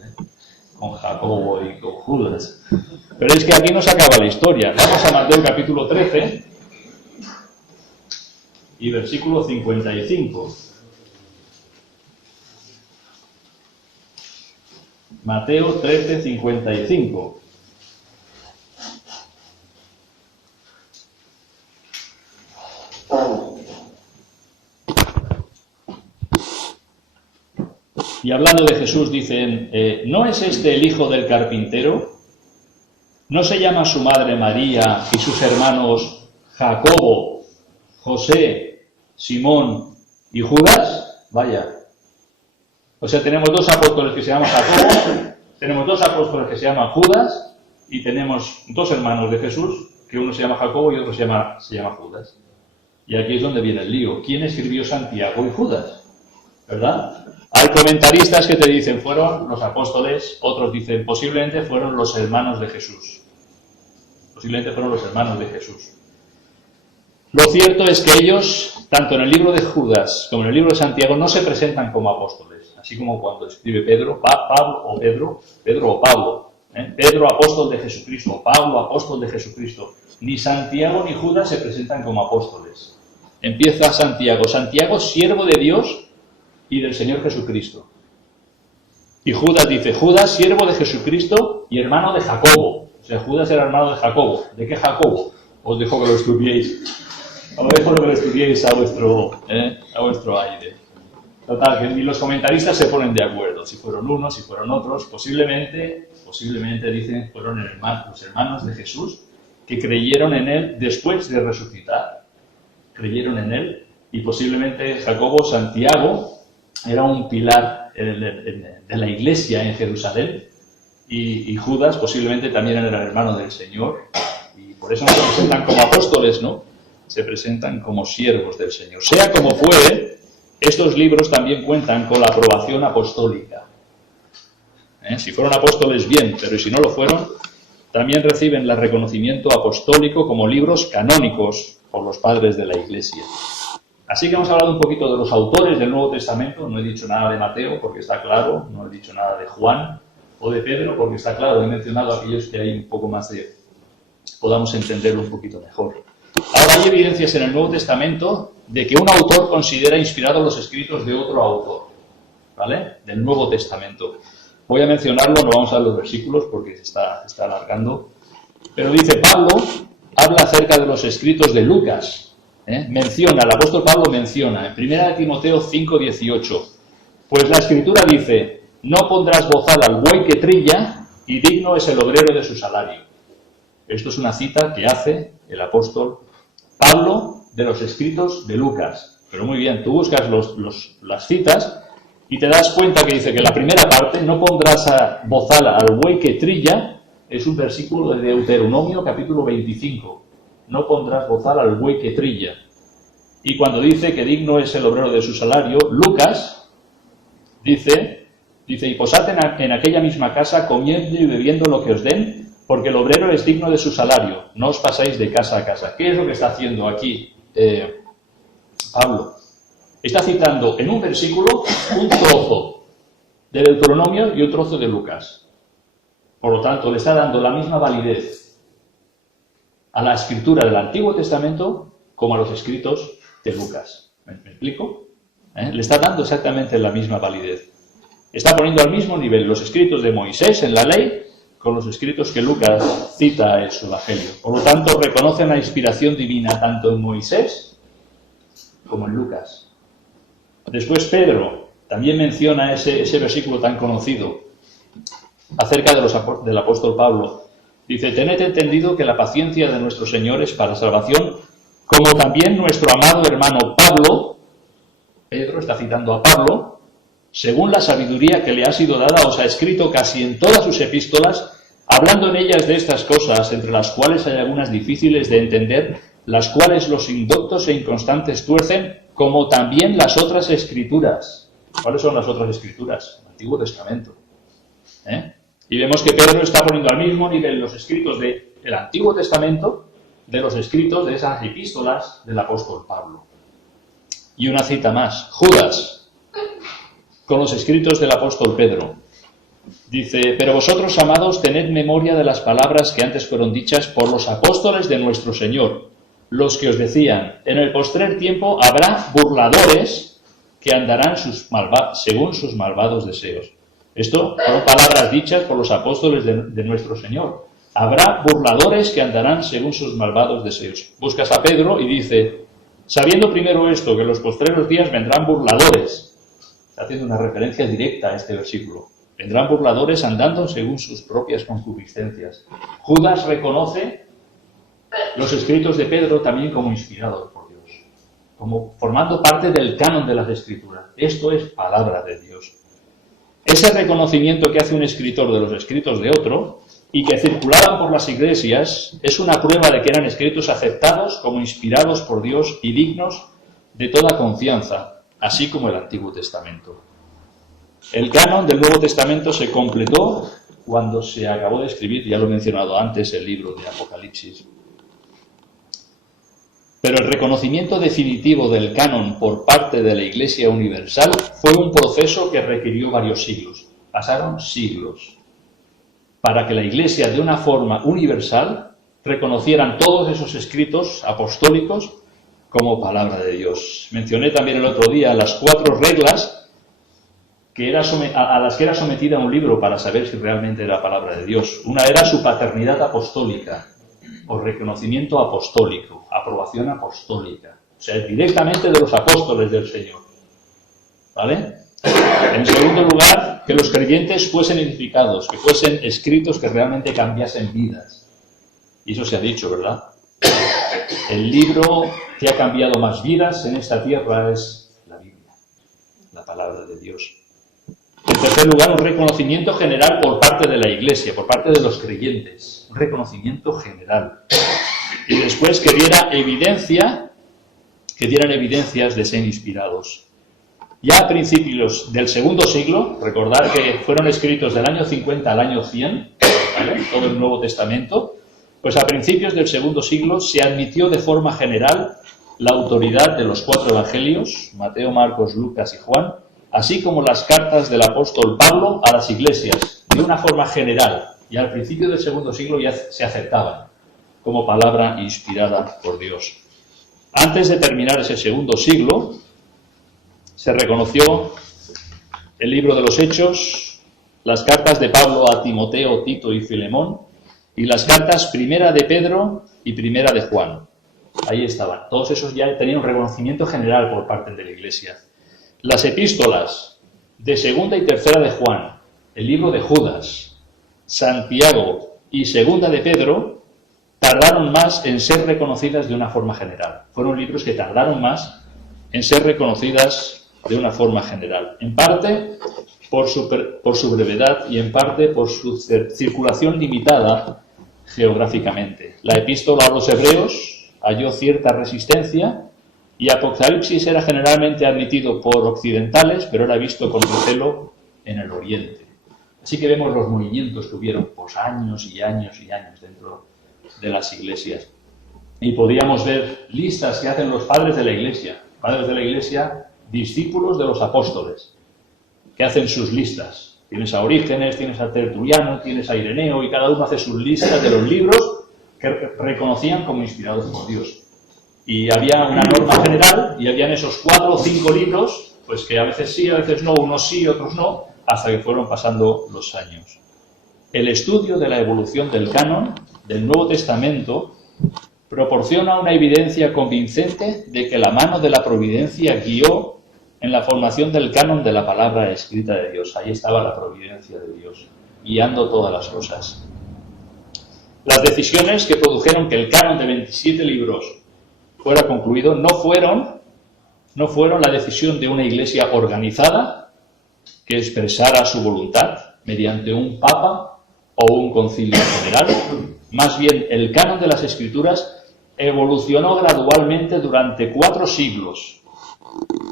con Jacobo y con Judas. Pero es que aquí no se acaba la historia. Vamos a Mateo capítulo 13 y versículo 55. Mateo 13, 55. Y hablando de Jesús dicen, ¿no es este el hijo del carpintero? ¿No se llama su madre María y sus hermanos Jacobo, José, Simón y Judas? Vaya. O sea, tenemos dos apóstoles que se llaman Jacobo, tenemos dos apóstoles que se llaman Judas y tenemos dos hermanos de Jesús, que uno se llama Jacobo y otro se llama Judas. Y aquí es donde viene el lío. ¿Quién escribió Santiago y Judas? ¿Verdad? Hay comentaristas que te dicen fueron los apóstoles, otros dicen posiblemente fueron los hermanos de Jesús. Posiblemente fueron los hermanos de Jesús. Lo cierto es que ellos, tanto en el libro de Judas como en el libro de Santiago, no se presentan como apóstoles. Así como cuando escribe Pedro, Pedro o Pablo. Pedro, apóstol de Jesucristo, Pablo, apóstol de Jesucristo. Ni Santiago ni Judas se presentan como apóstoles. Empieza Santiago, siervo de Dios y del Señor Jesucristo. Y Judas dice, Judas, siervo de Jesucristo y hermano de Jacobo. O sea, Judas era hermano de Jacobo. ¿De qué Jacobo? Os dejo que lo estudiéis. Os dejo que lo estudiéis a vuestro aire. Total, que ni los comentaristas se ponen de acuerdo. Si fueron unos, si fueron otros. Posiblemente dicen, fueron los hermanos de Jesús que creyeron en él después de resucitar. Creyeron en él. Y posiblemente Jacobo, Santiago, era un pilar de la iglesia en Jerusalén y Judas posiblemente también era el hermano del Señor y por eso no se presentan como apóstoles, ¿no? Se presentan como siervos del Señor. Sea como fuere, estos libros también cuentan con la aprobación apostólica. Si fueron apóstoles, bien, pero si no lo fueron, también reciben el reconocimiento apostólico como libros canónicos por los padres de la iglesia. Así que hemos hablado un poquito de los autores del Nuevo Testamento. No he dicho nada de Mateo porque está claro, no he dicho nada de Juan o de Pedro porque está claro. He mencionado a aquellos que hay un poco más de... podamos entenderlo un poquito mejor. Ahora hay evidencias en el Nuevo Testamento de que un autor considera inspirados los escritos de otro autor, ¿vale? Del Nuevo Testamento. Voy a mencionarlo, no vamos a ver los versículos porque se está alargando. Pero dice Pablo, habla acerca de los escritos de Lucas. Menciona, el apóstol Pablo menciona en 1 Timoteo 5:18, pues la Escritura dice, no pondrás bozal al buey que trilla y digno es el obrero de su salario. Esto es una cita que hace el apóstol Pablo de los escritos de Lucas. Pero muy bien, tú buscas las citas y te das cuenta que dice que la primera parte, no pondrás bozal al buey que trilla, es un versículo de Deuteronomio capítulo 25. No pondrás bozal al buey que trilla. Y cuando dice que digno es el obrero de su salario, Lucas dice, y posad en aquella misma casa comiendo y bebiendo lo que os den, porque el obrero es digno de su salario, no os pasáis de casa a casa. ¿Qué es lo que está haciendo aquí Pablo? Está citando en un versículo un trozo de Deuteronomio y un trozo de Lucas. Por lo tanto, le está dando la misma validez a la escritura del Antiguo Testamento como a los escritos de Lucas. ¿Me explico? Le está dando exactamente la misma validez. Está poniendo al mismo nivel los escritos de Moisés en la ley con los escritos que Lucas cita en su Evangelio. Por lo tanto, reconocen la inspiración divina tanto en Moisés como en Lucas. Después Pedro también menciona ese versículo tan conocido acerca del apóstol Pablo. Dice, tened entendido que la paciencia de nuestro Señor es para salvación, como también nuestro amado hermano Pablo, Pedro está citando a Pablo, según la sabiduría que le ha sido dada, os ha escrito casi en todas sus epístolas, hablando en ellas de estas cosas, entre las cuales hay algunas difíciles de entender, las cuales los indoctos e inconstantes tuercen, como también las otras escrituras. ¿Cuáles son las otras escrituras? El Antiguo Testamento. Y vemos que Pedro está poniendo al mismo nivel los escritos del Antiguo Testamento de los escritos de esas epístolas del apóstol Pablo. Y una cita más, Judas, con los escritos del apóstol Pedro. Dice, pero vosotros, amados, tened memoria de las palabras que antes fueron dichas por los apóstoles de nuestro Señor, los que os decían, en el postrer tiempo habrá burladores que andarán según sus malvados deseos. Esto son palabras dichas por los apóstoles de nuestro Señor. Habrá burladores que andarán según sus malvados deseos. Buscas a Pedro y dice, sabiendo primero esto, que en los postreros días vendrán burladores. Está haciendo una referencia directa a este versículo. Vendrán burladores andando según sus propias concupiscencias. Judas reconoce los escritos de Pedro también como inspirados por Dios, como formando parte del canon de las Escrituras. Esto es palabra de Dios. Ese reconocimiento que hace un escritor de los escritos de otro y que circulaban por las iglesias es una prueba de que eran escritos aceptados como inspirados por Dios y dignos de toda confianza, así como el Antiguo Testamento. El canon del Nuevo Testamento se completó cuando se acabó de escribir, ya lo he mencionado antes, el libro de Apocalipsis. Pero el reconocimiento definitivo del canon por parte de la Iglesia Universal fue un proceso que requirió varios siglos. Pasaron siglos para que la Iglesia, de una forma universal, reconocieran todos esos escritos apostólicos como palabra de Dios. Mencioné también el otro día las 4 reglas a las que era sometida un libro para saber si realmente era palabra de Dios. Una era su paternidad apostólica, o reconocimiento apostólico, aprobación apostólica, o sea, directamente de los apóstoles del Señor. ¿Vale? En segundo lugar, que los creyentes fuesen edificados, que fuesen escritos que realmente cambiasen vidas. Y eso se ha dicho, ¿verdad? El libro que ha cambiado más vidas en esta tierra es la Biblia, la palabra de Dios. En tercer lugar, un reconocimiento general por parte de la Iglesia, por parte de los creyentes. Un reconocimiento general. Y después que dieran evidencias de ser inspirados. Ya a principios del segundo siglo, recordar que fueron escritos del año 50 al año 100, ¿vale? Todo el Nuevo Testamento, pues a principios del segundo siglo se admitió de forma general la autoridad de los 4 evangelios, Mateo, Marcos, Lucas y Juan, así como las cartas del apóstol Pablo a las iglesias, de una forma general, y al principio del segundo siglo ya se aceptaban como palabra inspirada por Dios. Antes de terminar ese segundo siglo, se reconoció el libro de los Hechos, las cartas de Pablo a Timoteo, Tito y Filemón, y las cartas primera de Pedro y primera de Juan. Ahí estaban. Todos esos ya tenían un reconocimiento general por parte de la Iglesia. Las epístolas de segunda y tercera de Juan, el libro de Judas, Santiago y segunda de Pedro, tardaron más en ser reconocidas de una forma general. Fueron libros que tardaron más en ser reconocidas de una forma general. En parte por su brevedad y en parte por su circulación limitada geográficamente. La epístola a los hebreos halló cierta resistencia y Apocalipsis era generalmente admitido por occidentales, pero era visto con recelo en el oriente. Así que vemos los movimientos que hubieron pues, años y años y años dentro de las iglesias. Y podríamos ver listas que hacen los padres de la iglesia, discípulos de los apóstoles, que hacen sus listas. Tienes a Orígenes, tienes a Tertuliano, tienes a Ireneo, y cada uno hace sus listas de los libros que reconocían como inspirados por Dios. Y había una norma general, y habían esos 4 o 5 libros, pues que a veces sí, a veces no, unos sí, otros no, hasta que fueron pasando los años. El estudio de la evolución del canon del Nuevo Testamento proporciona una evidencia convincente de que la mano de la providencia guió en la formación del canon de la palabra escrita de Dios. Ahí estaba la providencia de Dios, guiando todas las cosas. Las decisiones que produjeron que el canon de 27 libros fuera concluido no fueron la decisión de una iglesia organizada que expresara su voluntad mediante un papa o un concilio general. Más bien, el canon de las Escrituras evolucionó gradualmente durante 4 siglos,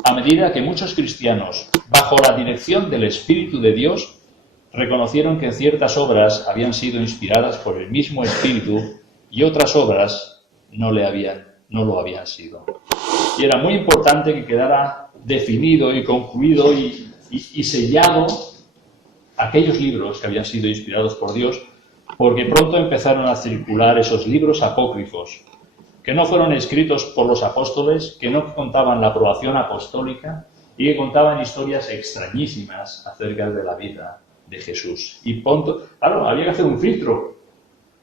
a medida que muchos cristianos, bajo la dirección del Espíritu de Dios, reconocieron que ciertas obras habían sido inspiradas por el mismo Espíritu y otras obras no lo habían sido. Y era muy importante que quedara definido y concluido y sellado aquellos libros que habían sido inspirados por Dios, porque pronto empezaron a circular esos libros apócrifos, que no fueron escritos por los apóstoles, que no contaban la aprobación apostólica y que contaban historias extrañísimas acerca de la vida de Jesús. Y pronto, claro, había que hacer un filtro.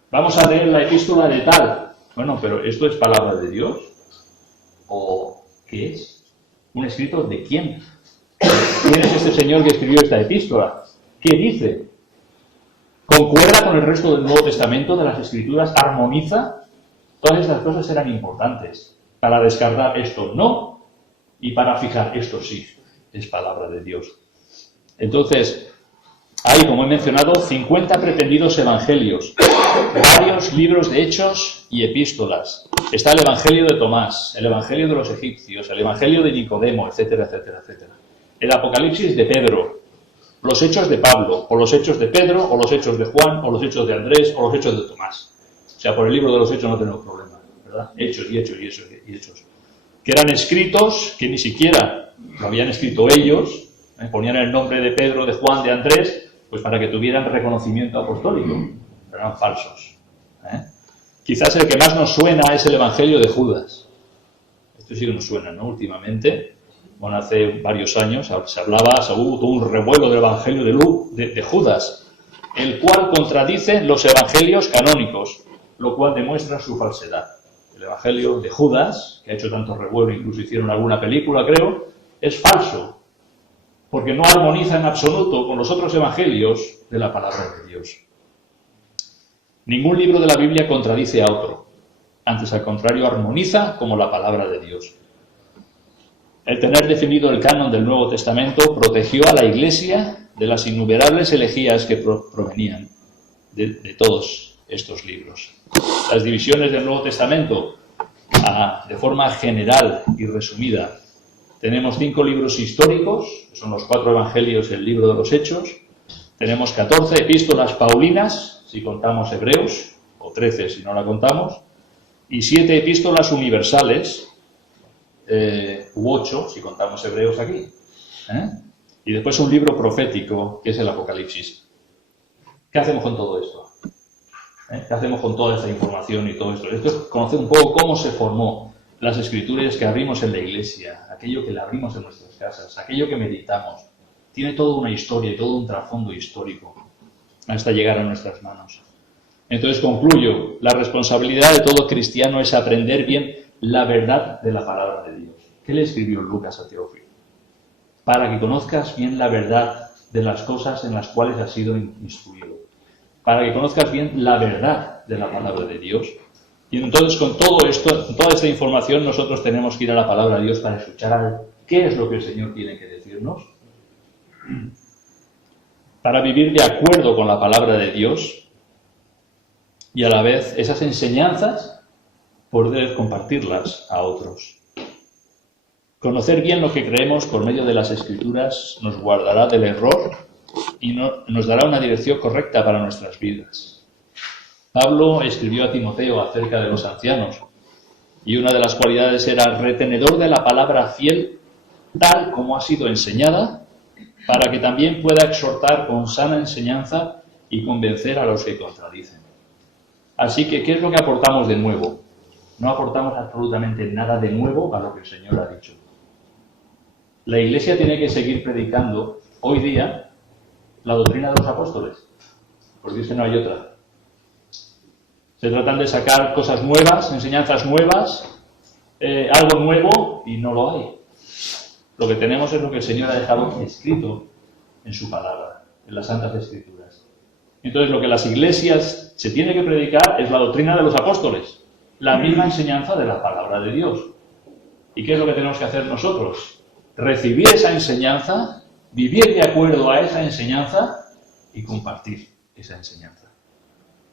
Vamos a leer la epístola de tal. Bueno, pero ¿esto es palabra de Dios? ¿O qué es? ¿Un escrito de quién? ¿Quién es este señor que escribió esta epístola? ¿Qué dice? ¿Concuerda con el resto del Nuevo Testamento, de las Escrituras? ¿Armoniza? Todas estas cosas eran importantes para descartar esto no y para fijar esto sí, es palabra de Dios. Entonces, hay, como he mencionado, 50 pretendidos evangelios, varios libros de hechos y epístolas. Está el Evangelio de Tomás, el Evangelio de los egipcios, el Evangelio de Nicodemo, etcétera, etcétera, etcétera. El Apocalipsis de Pedro, los hechos de Pablo, o los hechos de Pedro, o los hechos de Juan, o los hechos de Andrés, o los hechos de Tomás. O sea, por el libro de los hechos no tenemos problema, ¿verdad? Hechos y hechos y hechos y hechos. Que eran escritos que ni siquiera lo habían escrito ellos, ponían el nombre de Pedro, de Juan, de Andrés, pues para que tuvieran reconocimiento apostólico. Pero eran falsos. Quizás el que más nos suena es el Evangelio de Judas. Esto sí que nos suena, ¿no? Últimamente, bueno, hace varios años se hubo todo un revuelo del Evangelio de Judas, el cual contradice los evangelios canónicos, lo cual demuestra su falsedad. El Evangelio de Judas, que ha hecho tanto revuelo, incluso hicieron alguna película, creo, es falso, porque no armoniza en absoluto con los otros evangelios de la palabra de Dios. Ningún libro de la Biblia contradice a otro. Antes, al contrario, armoniza como la palabra de Dios. El tener definido el canon del Nuevo Testamento protegió a la Iglesia de las innumerables herejías que provenían de todos estos libros. Las divisiones del Nuevo Testamento, de forma general y resumida, tenemos 5 libros históricos, que son los 4 evangelios y el libro de los Hechos. Tenemos 14 epístolas paulinas, si contamos Hebreos, o 13 si no la contamos, y 7 epístolas universales, u 8, si contamos Hebreos aquí. Y después un libro profético, que es el Apocalipsis. ¿Qué hacemos con todo esto? ¿Qué hacemos con toda esta información y todo esto? Esto es conocer un poco cómo se formó las escrituras que abrimos en la iglesia, aquello que le abrimos en nuestras casas, aquello que meditamos. Tiene toda una historia y todo un trasfondo histórico hasta llegar a nuestras manos. Entonces concluyo, la responsabilidad de todo cristiano es aprender bien la verdad de la palabra de Dios. ¿Qué le escribió Lucas a Teófilo? Para que conozcas bien la verdad de las cosas en las cuales has sido instruido. Para que conozcas bien la verdad de la palabra de Dios. Y entonces con todo esto, con toda esta información, nosotros tenemos que ir a la palabra de Dios para escuchar qué es lo que el Señor tiene que decirnos. Para vivir de acuerdo con la palabra de Dios y a la vez esas enseñanzas poder compartirlas a otros. Conocer bien lo que creemos por medio de las Escrituras nos guardará del error y nos dará una dirección correcta para nuestras vidas. Pablo escribió a Timoteo acerca de los ancianos y una de las cualidades era retenedor de la palabra fiel tal como ha sido enseñada, para que también pueda exhortar con sana enseñanza y convencer a los que contradicen. Así que, ¿qué es lo que aportamos de nuevo? No aportamos absolutamente nada de nuevo a lo que el Señor ha dicho. La Iglesia tiene que seguir predicando hoy día la doctrina de los apóstoles, porque es que no hay otra. Se tratan de sacar cosas nuevas, enseñanzas nuevas, algo nuevo, y no lo hay. Lo que tenemos es lo que el Señor ha dejado escrito en su palabra, en las Santas Escrituras. Entonces, lo que las iglesias se tiene que predicar es la doctrina de los apóstoles, la misma enseñanza de la palabra de Dios. ¿Y qué es lo que tenemos que hacer nosotros? Recibir esa enseñanza, vivir de acuerdo a esa enseñanza y compartir esa enseñanza.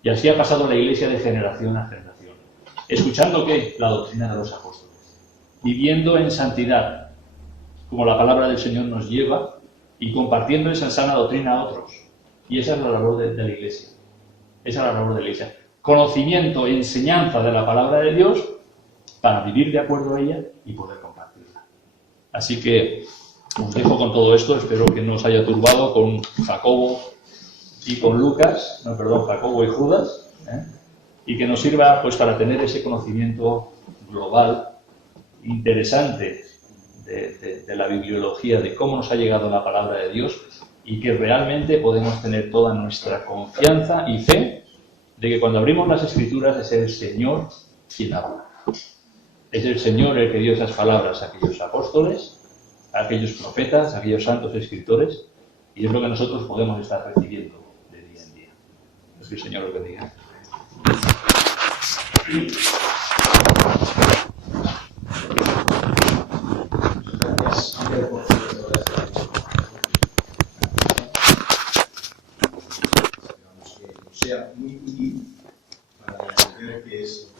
Y así ha pasado la Iglesia de generación a generación. ¿Escuchando qué? La doctrina de los apóstoles. Viviendo en santidad, como la palabra del Señor nos lleva, y compartiendo esa sana doctrina a otros. Y esa es la labor de la Iglesia. Esa es la labor de la Iglesia. Conocimiento, enseñanza de la palabra de Dios para vivir de acuerdo a ella y poder compartirla. Así que os dejo con todo esto. Espero que no os haya turbado con Jacobo y con Lucas, Jacobo y Judas, y que nos sirva pues para tener ese conocimiento global, interesante, de la bibliología, de cómo nos ha llegado la palabra de Dios, y que realmente podemos tener toda nuestra confianza y fe de que cuando abrimos las Escrituras es el Señor quien habla. Es el Señor el que dio esas palabras a aquellos apóstoles, a aquellos profetas, a aquellos santos escritores, y es lo que nosotros podemos estar recibiendo de día en día. Es que el Señor lo que diga. Sea muy útil para entender qué es